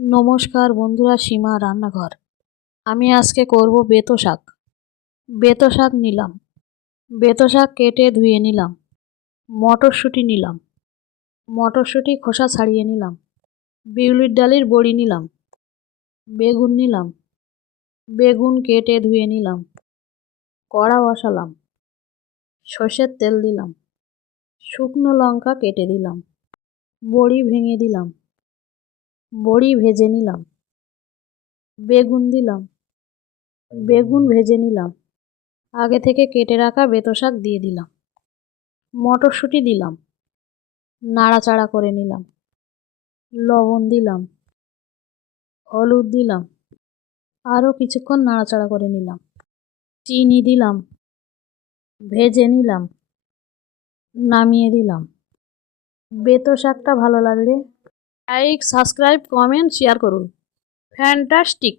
নমস্কার বন্ধুরা, সীমা রান্নাঘর। আমি আজকে করব বেতো শাক। বেতো শাক নিলাম, বেতো শাক কেটে ধুয়ে নিলাম। মটরশুঁটি নিলাম, মটরশুঁটি খোসা ছাড়িয়ে নিলাম। বিউলির ডালের বড়ি নিলাম। বেগুন নিলাম, বেগুন কেটে ধুয়ে নিলাম। কড়া বসালাম, সর্ষের তেল দিলাম, শুকনো লঙ্কা কেটে দিলাম, বড়ি ভেঙে দিলাম, বড়ি ভেজে নিলাম। বেগুন দিলাম, বেগুন ভেজে নিলাম। আগে থেকে কেটে রাখা বেতো শাক দিয়ে দিলাম। মটরশুঁটি দিলাম, নাড়াচাড়া করে নিলাম। লবণ দিলাম, হলুদ দিলাম, আরও কিছুক্ষণ নাড়াচাড়া করে নিলাম। চিনি দিলাম, ভেজে নিলাম, নামিয়ে দিলাম। বেতো শাকটা ভালো লাগলে লাইক, সাবস্ক্রাইব, কমেন্ট, শেয়ার করুন। ফ্যান্টাস্টিক।